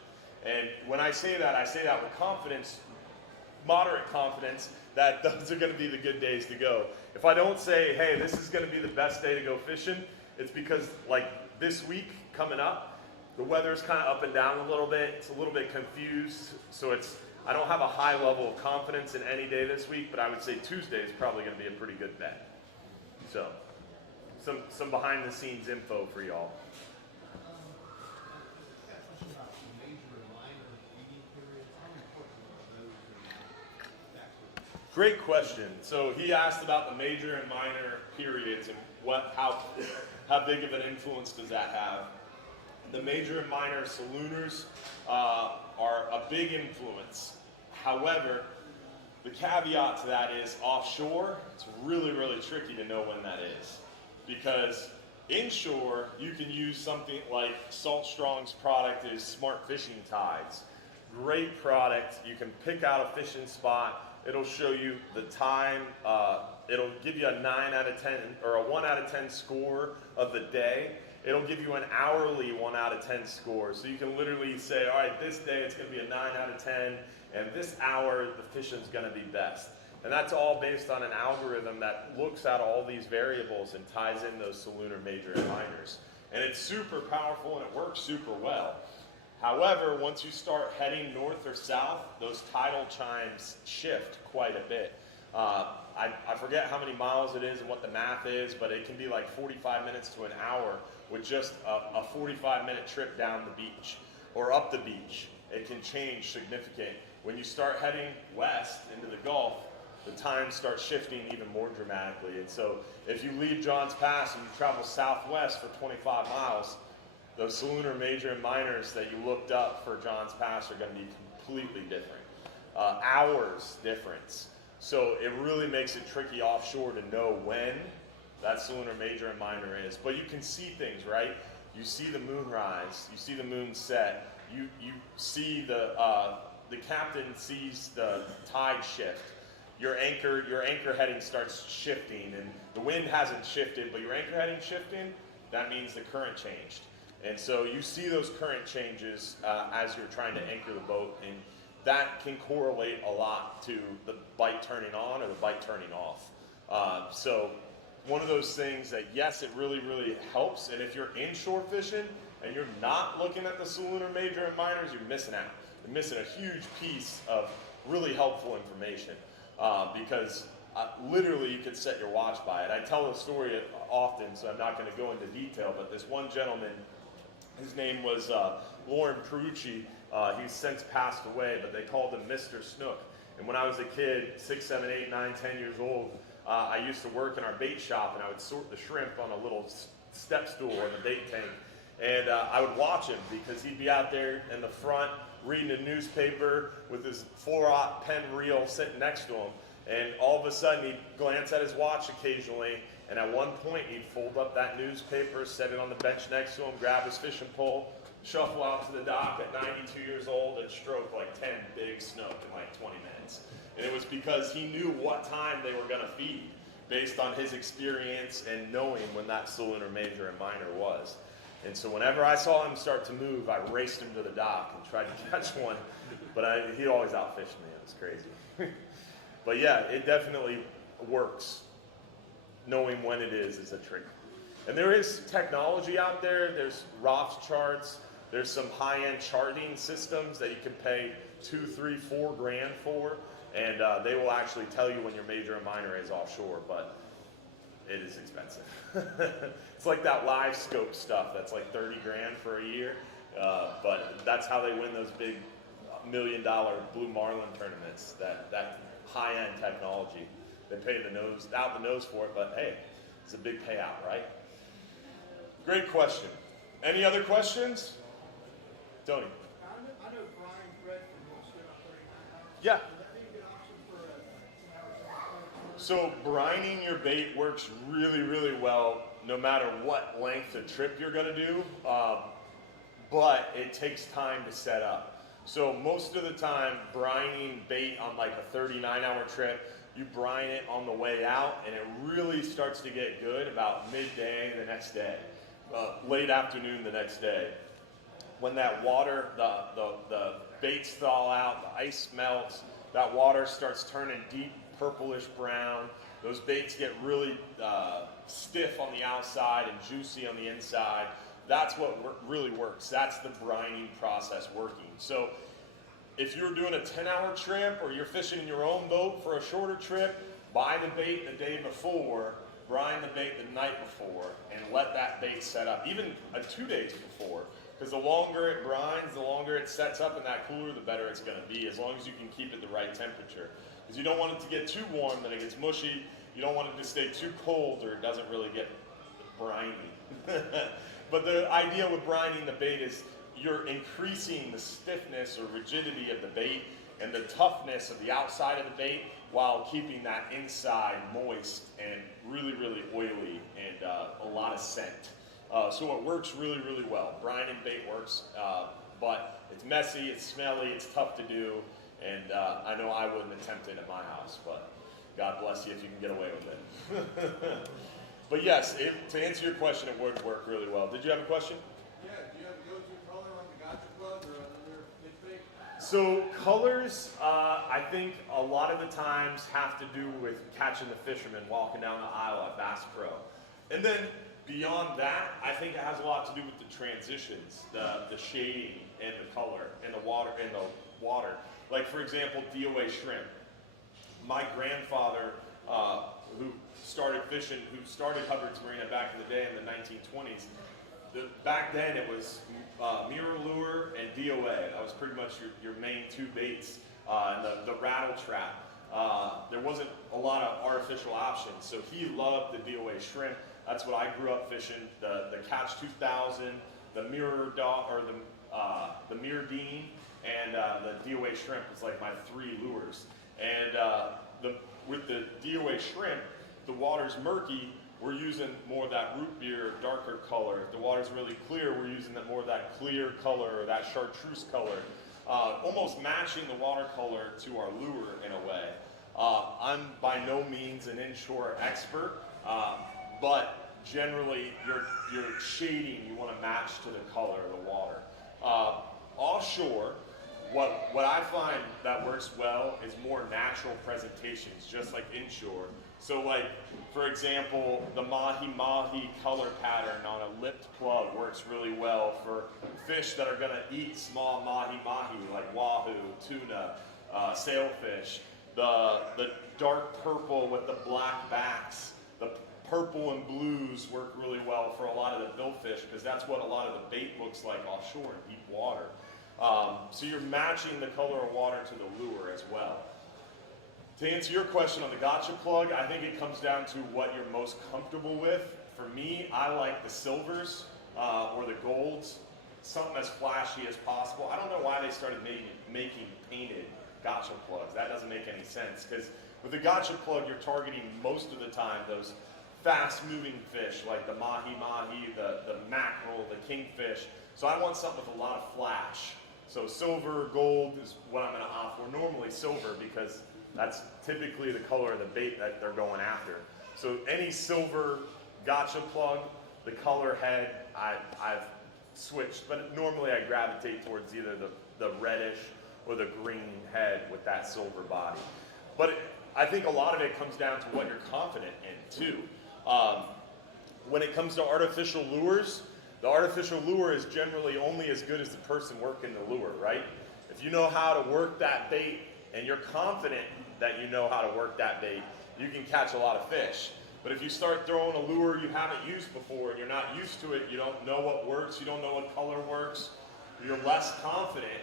And when I say that with confidence, moderate confidence, that those are going to be the good days to go. If I don't say, hey, this is going to be the best day to go fishing, it's because like this week coming up, the weather's kind of up and down a little bit. It's a little bit confused. So I don't have a high level of confidence in any day this week, but I would say Tuesday is probably going to be a pretty good bet. So some behind the scenes info for y'all. Great question. So he asked about the major and minor periods and how big of an influence does that have. The major and minor salooners are a big influence. However, the caveat to that is offshore, it's really, really tricky to know when that is. Because inshore, you can use something like Salt Strong's product is Smart Fishing Tides. Great product. You can pick out a fishing spot. It'll show you the time. It'll give you a 9 out of 10 or a 1 out of 10 score of the day. It'll give you an hourly 1 out of 10 score. So you can literally say, all right, this day it's going to be a 9 out of 10, and this hour the fishing's going to be best. And that's all based on an algorithm that looks at all these variables and ties in those saloon major and minors. And it's super powerful and it works super well. However, once you start heading north or south, those tidal chimes shift quite a bit. I forget how many miles it is and what the math is, but it can be like 45 minutes to an hour with just a 45-minute trip down the beach or up the beach. It can change significant. When you start heading west into the Gulf, the time starts shifting even more dramatically. And so if you leave Johns Pass and you travel southwest for 25 miles, those saloon major and minors that you looked up for Johns Pass are going to be completely different. Hours difference. So it really makes it tricky offshore to know when that saloon major and minor is. But you can see things, right? You see the moon rise, you see the moon set, you see the captain sees the tide shift. Your anchor heading starts shifting, and the wind hasn't shifted, but your anchor heading shifting, that means the current changed. And so you see those current changes as you're trying to anchor the boat, and that can correlate a lot to the bite turning on or the bite turning off. So one of those things that, yes, it really, really helps. And if you're inshore fishing and you're not looking at the saloon major and minors, you're missing out. You're missing a huge piece of really helpful information because literally you could set your watch by it. I tell the story often, so I'm not going to go into detail, but this one gentleman, his name was Lauren Perucci. He's since passed away, but they called him Mr. Snook. And when I was a kid, 6, 7, 8, 9, 10 years old, I used to work in our bait shop, and I would sort the shrimp on a little step stool in the bait tank. And I would watch him because he'd be out there in the front reading a newspaper with his 4/0 pen reel sitting next to him. And all of a sudden, he'd glance at his watch occasionally, and at one point, he'd fold up that newspaper, set it on the bench next to him, grab his fishing pole, shuffle out to the dock at 92 years old, and stroke like 10 big snook in like 20 minutes. And it was because he knew what time they were going to feed based on his experience and knowing when that saloon major and minor was. And so whenever I saw him start to move, I raced him to the dock and tried to catch one. But he always outfished me. It was crazy. But yeah, it definitely works. Knowing when it is a trick. And there is technology out there. There's ROF charts. There's some high-end charting systems that you can pay $2, $3, $4 grand for. And they will actually tell you when your major and minor is offshore, but it is expensive. It's like that live scope stuff that's like 30 grand for a year. But that's how they win those big $1 million blue marlin tournaments, that high-end technology. They pay out the nose for it, but hey, it's a big payout, right? Great question. Any other questions? Tony? I know Brian Redford wants to get up 39 hours. Yeah. Would that be a good option for a 10-hour? So brining your bait works really, really well no matter what length of trip you're gonna do, but it takes time to set up. So most of the time, brining bait on like a 39-hour trip, you brine it on the way out, and it really starts to get good about midday the next day, late afternoon the next day. When that water, the baits thaw out, the ice melts, that water starts turning deep purplish brown. Those baits get really stiff on the outside and juicy on the inside. That's what really works. That's the brining process working. So if you're doing a 10-hour trip or you're fishing in your own boat for a shorter trip, buy the bait the day before, brine the bait the night before, and let that bait set up, even 2 days before. Because the longer it brines, the longer it sets up in that cooler, the better it's going to be, as long as you can keep it the right temperature. Because you don't want it to get too warm, then it gets mushy. You don't want it to stay too cold, or it doesn't really get briny. But the idea with brining the bait is you're increasing the stiffness or rigidity of the bait and the toughness of the outside of the bait while keeping that inside moist and really, really oily and a lot of scent. So it works really, really well. Brining bait works, but it's messy, it's smelly, it's tough to do, and I know I wouldn't attempt it at my house, but God bless you if you can get away with it. But yes, to answer your question, it would work really well. Did you have a question? Yeah, do you have a go-to color on the gotcha plug or another fish bait? So colors, I think a lot of the times have to do with catching the fisherman walking down the aisle at Bass Pro. And then beyond that, I think it has a lot to do with the transitions, the shading and the color and the water. Like for example, DOA shrimp. My grandfather, who started fishing, who started Hubbards Marina back in the day in the 1920s, back then it was mirror lure and DOA. That was pretty much your main two baits. And the rattle trap. There wasn't a lot of artificial options, so he loved the DOA shrimp. That's what I grew up fishing. The Catch 2000, the mirror dog, or the mirror dean, and the DOA shrimp was like my three lures. And with the DOA shrimp, the water's murky, we're using more of that root beer, darker color. If the water's really clear, we're using more of that clear color or that chartreuse color, almost matching the watercolor to our lure in a way. I'm by no means an inshore expert, but generally your shading, you want to match to the color of the water. Offshore, what I find that works well is more natural presentations, just like inshore. So like, for example, the mahi-mahi color pattern on a lipped plug works really well for fish that are gonna eat small mahi-mahi, like wahoo, tuna, sailfish. The dark purple with the black backs, the purple and blues work really well for a lot of the billfish, because that's what a lot of the bait looks like offshore in deep water. So you're matching the color of water to the lure as well. To answer your question on the gotcha plug, I think it comes down to what you're most comfortable with. For me, I like the silvers or the golds, something as flashy as possible. I don't know why they started making painted gotcha plugs. That doesn't make any sense, because with the gotcha plug, you're targeting most of the time those fast-moving fish like the mahi-mahi, the mackerel, the kingfish. So I want something with a lot of flash. So silver, gold is what I'm going to offer. Normally silver, because that's typically the color of the bait that they're going after. So any silver gotcha plug, the color head, I've switched, but normally I gravitate towards either the reddish or the green head with that silver body. But I think a lot of it comes down to what you're confident in too. When it comes to artificial lures, the artificial lure is generally only as good as the person working the lure, right? If you know how to work that bait and you're confident that you know how to work that bait, you can catch a lot of fish. But if you start throwing a lure you haven't used before and you're not used to it, you don't know what works, you don't know what color works, you're less confident,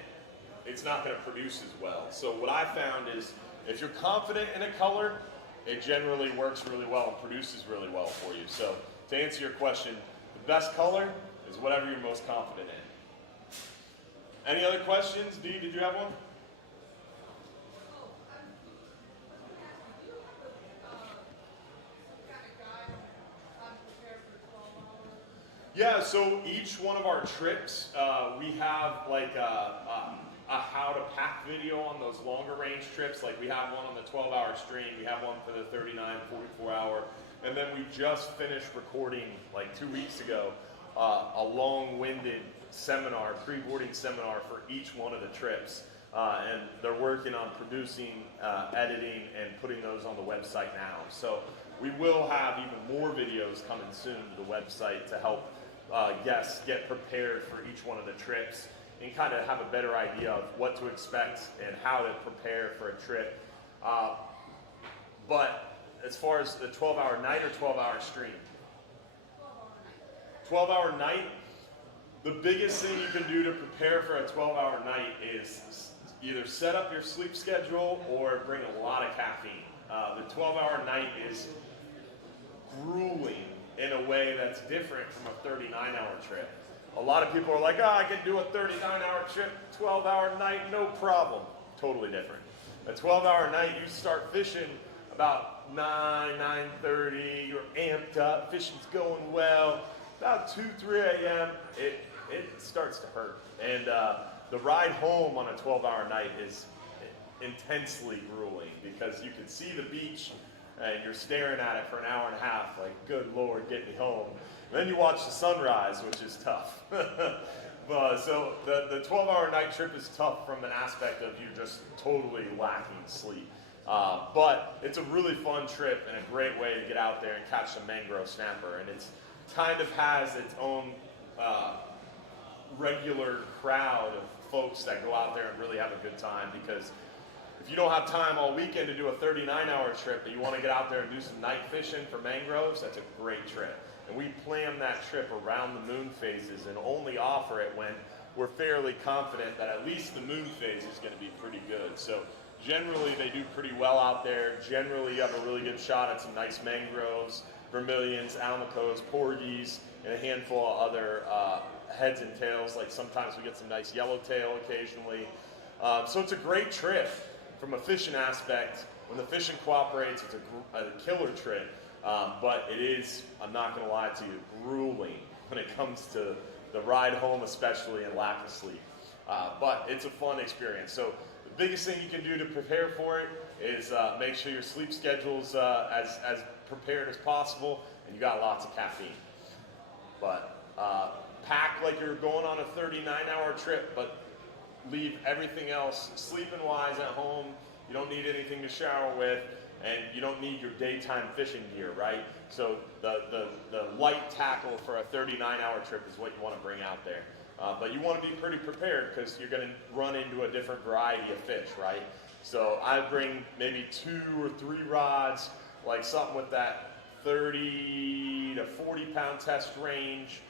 it's not going to produce as well. So what I found is if you're confident in a color, it generally works really well and produces really well for you. So to answer your question, the best color is whatever you're most confident in. Any other questions? Dee, did you have one? Yeah, so each one of our trips, we have like a how to pack video on those longer range trips. Like we have one on the 12-hour stream, we have one for the 39, 44-hour, and then we just finished recording like 2 weeks ago a long-winded seminar, pre-boarding seminar for each one of the trips. And they're working on producing, editing, and putting those on the website now. So we will have even more videos coming soon to the website to help guests get prepared for each one of the trips and kind of have a better idea of what to expect and how to prepare for a trip. But as far as the 12-hour night or 12-hour stream? 12-hour night, the biggest thing you can do to prepare for a 12-hour night is either set up your sleep schedule or bring a lot of caffeine. The 12-hour night is grueling in a way that's different from a 39-hour trip. A lot of people are like, I can do a 39-hour trip, 12-hour night, no problem. Totally different. A 12-hour night, you start fishing about 9:30, you're amped up, fishing's going well. About 2, 3 a.m., it starts to hurt. And the ride home on a 12-hour night is intensely grueling because you can see the beach and you're staring at it for an hour and a half, like, good Lord, get me home. And then you watch the sunrise, which is tough. So the 12-hour night trip is tough from an aspect of you just totally lacking sleep. But it's a really fun trip and a great way to get out there and catch some mangrove snapper. And it's kind of has its own regular crowd of folks that go out there and really have a good time, because if you don't have time all weekend to do a 39-hour trip, but you want to get out there and do some night fishing for mangroves, that's a great trip. And we plan that trip around the moon phases and only offer it when we're fairly confident that at least the moon phase is going to be pretty good. So generally they do pretty well out there. Generally you have a really good shot at some nice mangroves, vermilions, almacos, porgies, and a handful of other heads and tails. Like sometimes we get some nice yellowtail occasionally. So it's a great trip from a fishing aspect. When the fishing cooperates, it's a killer trip. But it is, I'm not going to lie to you, grueling when it comes to the ride home, especially, and lack of sleep. But it's a fun experience. So the biggest thing you can do to prepare for it is make sure your sleep schedule's as prepared as possible, and you got lots of caffeine. But pack like you're going on a 39-hour trip, but leave everything else sleeping-wise at home. You don't need anything to shower with, and you don't need your daytime fishing gear, right? So the light tackle for a 39-hour trip is what you want to bring out there. But you want to be pretty prepared because you're going to run into a different variety of fish, right? So I bring maybe 2 or 3 rods, like something with that 30 to 40 pound test range,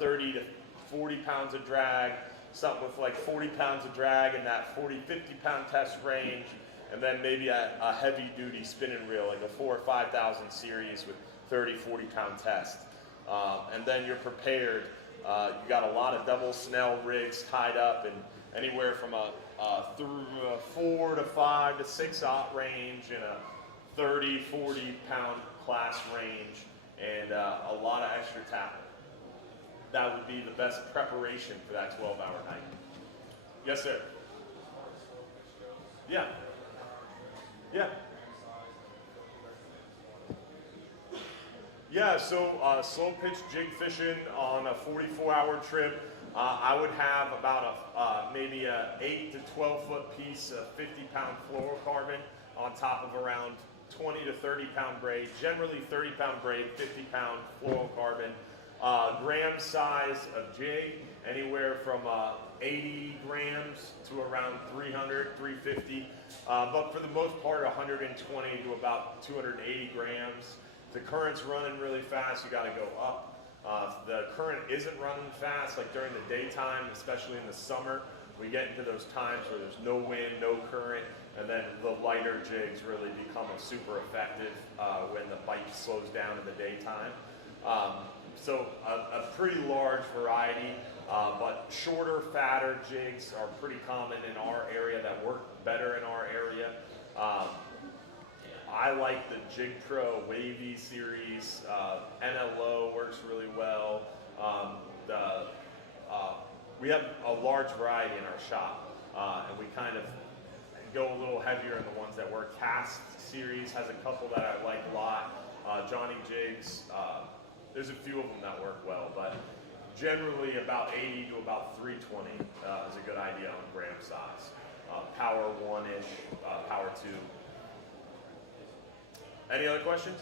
30 to 40 pounds of drag, something with like 40 pounds of drag in that 40, 50 pound test range, and then maybe a heavy duty spinning reel, like a 4,000 or 5,000 series with 30, 40 pound test. And then you're prepared. You got a lot of double snell rigs tied up in anywhere from a 4 to 5 to 6 aught range and a 30, 40 pound class range, and a lot of extra tackle. That would be the best preparation for that 12-hour night. Yes, sir. Yeah. Yeah. Yeah, so slow pitch jig fishing on a 44-hour trip, I would have about maybe a 8 to 12 foot piece of 50-pound fluorocarbon on top of around 20 to 30-pound braid, generally 30-pound braid, 50-pound fluorocarbon. Gram size of jig, anywhere from 80 grams to around 300, 350, but for the most part 120 to about 280 grams. The current's running really fast, you gotta go up. The current isn't running fast, like during the daytime, especially in the summer. We get into those times where there's no wind, no current, and then the lighter jigs really become super effective when the bite slows down in the daytime. So a pretty large variety, but shorter, fatter jigs are pretty common in our area that work better in our area. I like the Jig Pro Wavy series. NLO works really well. We have a large variety in our shop, and we kind of go a little heavier in the ones that work. Cast series has a couple that I like a lot. Johnny Jigs, there's a few of them that work well, but generally about 80 to about 320 is a good idea on gram size. Power 1-ish, power 2. Any other questions?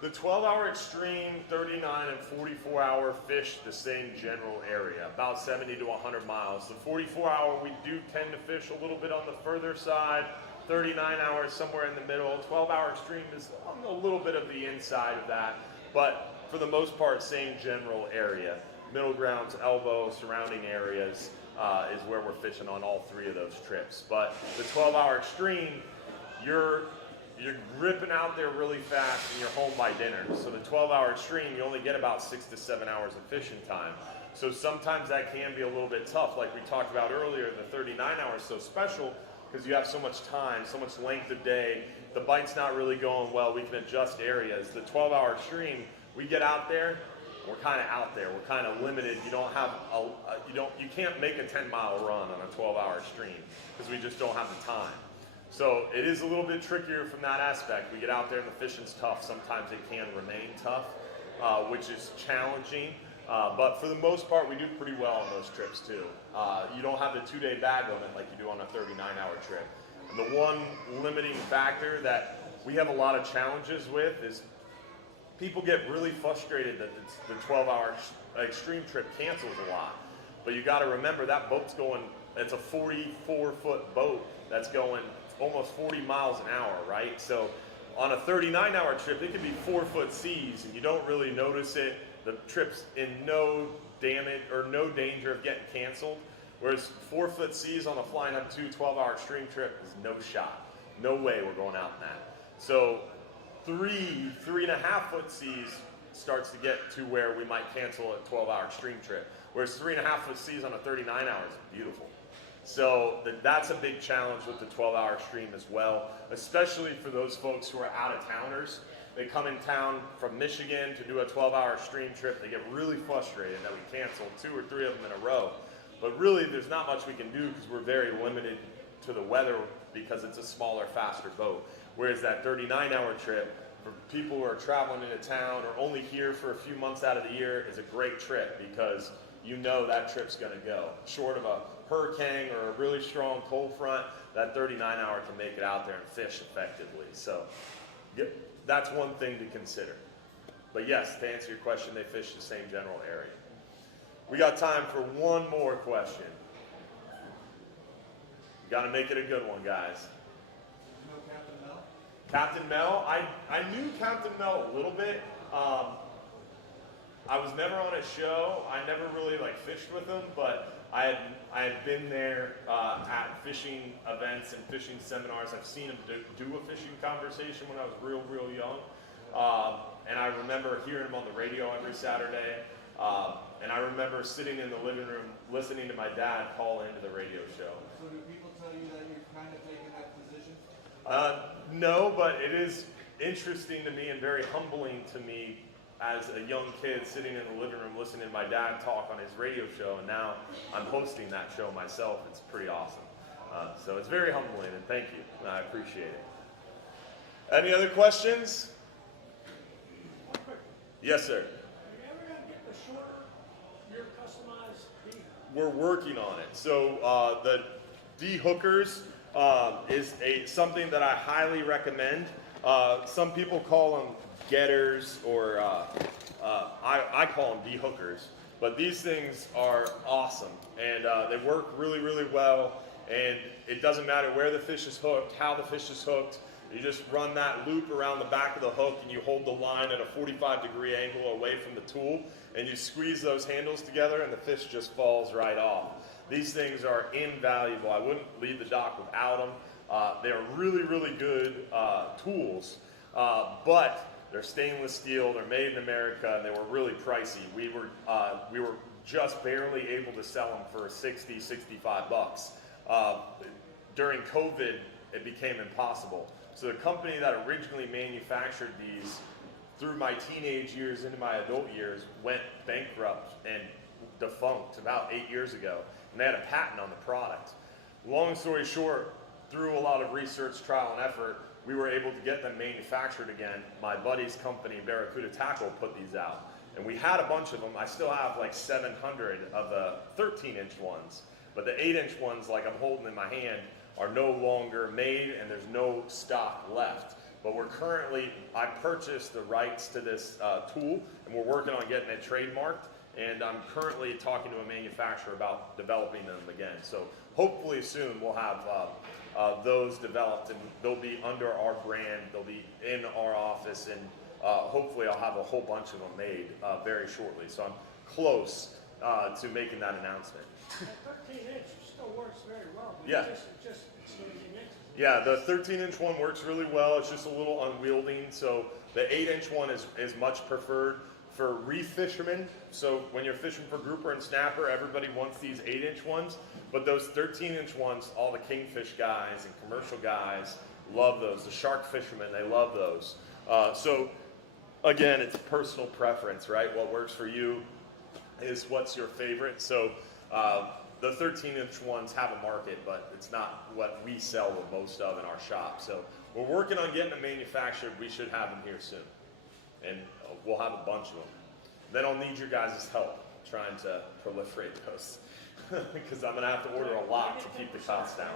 The 12-hour extreme, 39 and 44-hour fish the same general area, about 70 to 100 miles. The 44-hour, we do tend to fish a little bit on the further side. 39 hours somewhere in the middle. 12-hour extreme is on a little bit of the inside of that, but for the most part, same general area. Middle grounds, elbow, surrounding areas is where we're fishing on all three of those trips. But the 12-hour extreme, you're ripping out there really fast and you're home by dinner. So the 12-hour extreme, you only get about 6 to 7 hours of fishing time. So sometimes that can be a little bit tough. Like we talked about earlier, the 39 hours is so special because you have so much time, so much length of day. The bite's not really going well. We can adjust areas. The 12-hour extreme, we get out there, we're kind of out there. We're kind of limited. You don't have you can't make a 10-mile run on a 12-hour extreme because we just don't have the time. So it is a little bit trickier from that aspect. We get out there and the fishing's tough. Sometimes it can remain tough, which is challenging. But for the most part, we do pretty well on those trips too. You don't have the 2-day bag limit like you do on a 39-hour trip. And the one limiting factor that we have a lot of challenges with is people get really frustrated that the 12-hour extreme trip cancels a lot. But you got to remember that boat's going, it's a 44-foot boat that's going almost 40 miles an hour, right? So on a 39-hour trip, it can be 4-foot seas and you don't really notice it. The trip's in no damage or no danger of getting canceled. Whereas 4-foot seas on a Flying Hub 2 12-hour extreme trip is no shot. No way we're going out in that. So 3.5-foot seas starts to get to where we might cancel a 12-hour extreme trip. Whereas 3.5-foot seas on a 39 hours is beautiful. So that's a big challenge with the 12-hour extreme as well, especially for those folks who are out-of-towners. They come in town from Michigan to do a 12-hour extreme trip. They get really frustrated that we canceled 2 or 3 of them in a row. But really, there's not much we can do because we're very limited to the weather because it's a smaller, faster boat. Whereas that 39-hour trip, for people who are traveling into town or only here for a few months out of the year, is a great trip because you know that trip's going to go. Short of a hurricane or a really strong cold front, that 39-hour can make it out there and fish effectively. So that's one thing to consider. But yes, to answer your question, they fish the same general area. We got time for one more question. You got to make it a good one, guys. You know Captain Mel? Captain Mel, I knew Captain Mel a little bit. I was never on his show. I never really fished with him, but I had been there at fishing events and fishing seminars. I've seen him do a fishing conversation when I was real young. And I remember hearing him on the radio every Saturday. And I remember sitting in the living room listening to my dad call into the radio show. So do people tell you that you're kind of taking that position? No, but it is interesting to me and very humbling to me as a young kid sitting in the living room listening to my dad talk on his radio show, and now I'm hosting that show myself. It's pretty awesome. So it's very humbling, and thank you. I appreciate it. Any other questions? One quick, Yes, sir. are you ever gonna get the shorter, your customized beat? We're working on it. So the Dhookers is something that I highly recommend. Some people call them getters, or I call them Dhookers. But these things are awesome, and they work really, really well. And it doesn't matter where the fish is hooked, how the fish is hooked. You just run that loop around the back of the hook, and you hold the line at a 45-degree angle away from the tool, and you squeeze those handles together, and the fish just falls right off. These things are invaluable. I wouldn't leave the dock without them. They're really, really good tools, but they're stainless steel. They're made in America, and they were really pricey. We were just barely able to sell them for 60, 65 bucks. During COVID, it became impossible. So the company that originally manufactured these through my teenage years into my adult years went bankrupt and defunct about 8 years ago. And they had a patent on the product. Long story short, through a lot of research, trial, and effort, we were able to get them manufactured again. My buddy's company, Barracuda Tackle, put these out. And we had a bunch of them. I still have like 700 of the 13-inch ones. But the 8-inch ones, like I'm holding in my hand, are no longer made, and there's no stock left. But we're currently, I purchased the rights to this tool, and we're working on getting it trademarked. And I'm currently talking to a manufacturer about developing them again. So hopefully soon we'll have those developed, and they'll be under our brand. They'll be in our office, and hopefully I'll have a whole bunch of them made very shortly. So I'm close to making that announcement. That 13-inch still works very well, but Yeah. it's just so many inches. Yeah, the 13-inch one works really well. It's just a little unwieldy. So the 8-inch one is much preferred for reef fishermen. So when you're fishing for grouper and snapper, everybody wants these 8-inch ones. But those 13-inch ones, all the kingfish guys and commercial guys love those. The shark fishermen, they love those. So again, it's personal preference, right? What works for you is what's your favorite. So the 13-inch ones have a market, but it's not what we sell the most of in our shop. So we're working on getting them manufactured. We should have them here soon. And we'll have a bunch of them. Then I'll need your guys' help trying to proliferate those. Because I'm going to have to order a lot to keep the costs down.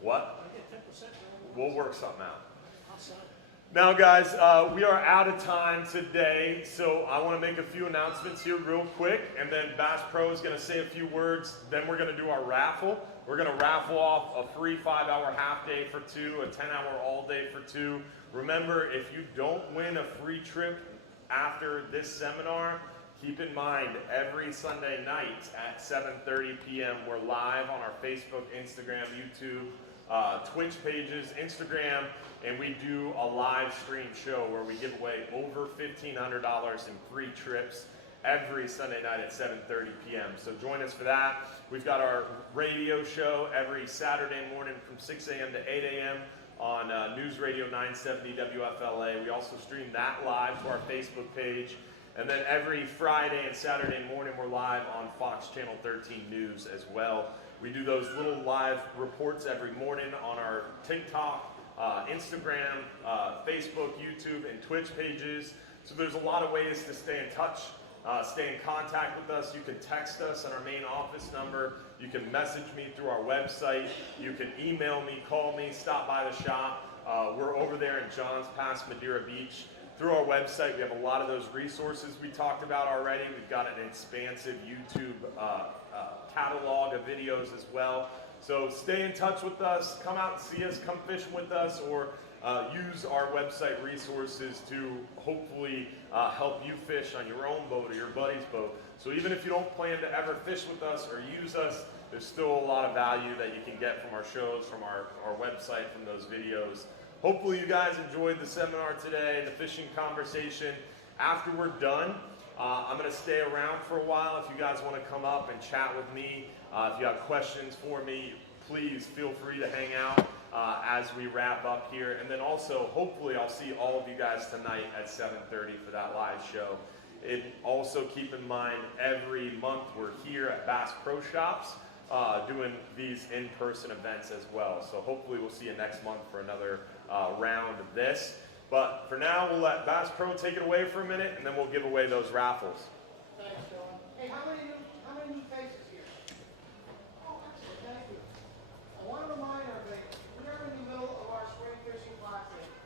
What? I get 10% for We'll work something out. I'll sign it. Now, guys, we are out of time today, so I want to make a few announcements here real quick, and then Bass Pro is going to say a few words. Then we're going to do our raffle. We're going to raffle off a free 5-hour half day for 2, a 10-hour all day for 2. Remember, if you don't win a free trip after this seminar, keep in mind every Sunday night at 7:30 p.m. we're live on our Facebook, Instagram, YouTube, Twitch pages, Instagram, and we do a live stream show where we give away over $1,500 in free trips every Sunday night at 7:30 p.m. So join us for that. We've got our radio show every Saturday morning from 6 a.m. to 8 a.m. on News Radio 970 WFLA. We also stream that live to our Facebook page. And then every Friday and Saturday morning, we're live on Fox Channel 13 News as well. We do those little live reports every morning on our TikTok, Instagram, Facebook, YouTube, and Twitch pages. So there's a lot of ways to stay in touch, stay in contact with us. You can text us on our main office number. You can message me through our website. You can email me, call me, stop by the shop. We're over there in Johns Pass, Madeira Beach. Through our website, we have a lot of those resources we talked about already. We've got an expansive YouTube catalog of videos as well. So stay in touch with us, come out and see us, come fishing with us, or use our website resources to hopefully help you fish on your own boat or your buddy's boat. So even if you don't plan to ever fish with us or use us, there's still a lot of value that you can get from our shows, from our website, from those videos. Hopefully you guys enjoyed the seminar today, the fishing conversation. After we're done, I'm going to stay around for a while. If you guys want to come up and chat with me, if you have questions for me, please feel free to hang out as we wrap up here. And then also, hopefully, I'll see all of you guys tonight at 7:30 for that live show. Also keep in mind, every month we're here at Bass Pro Shops doing these in-person events as well. So hopefully we'll see you next month for another round of this. But for now, we'll let Bass Pro take it away for a minute, and then we'll give away those raffles.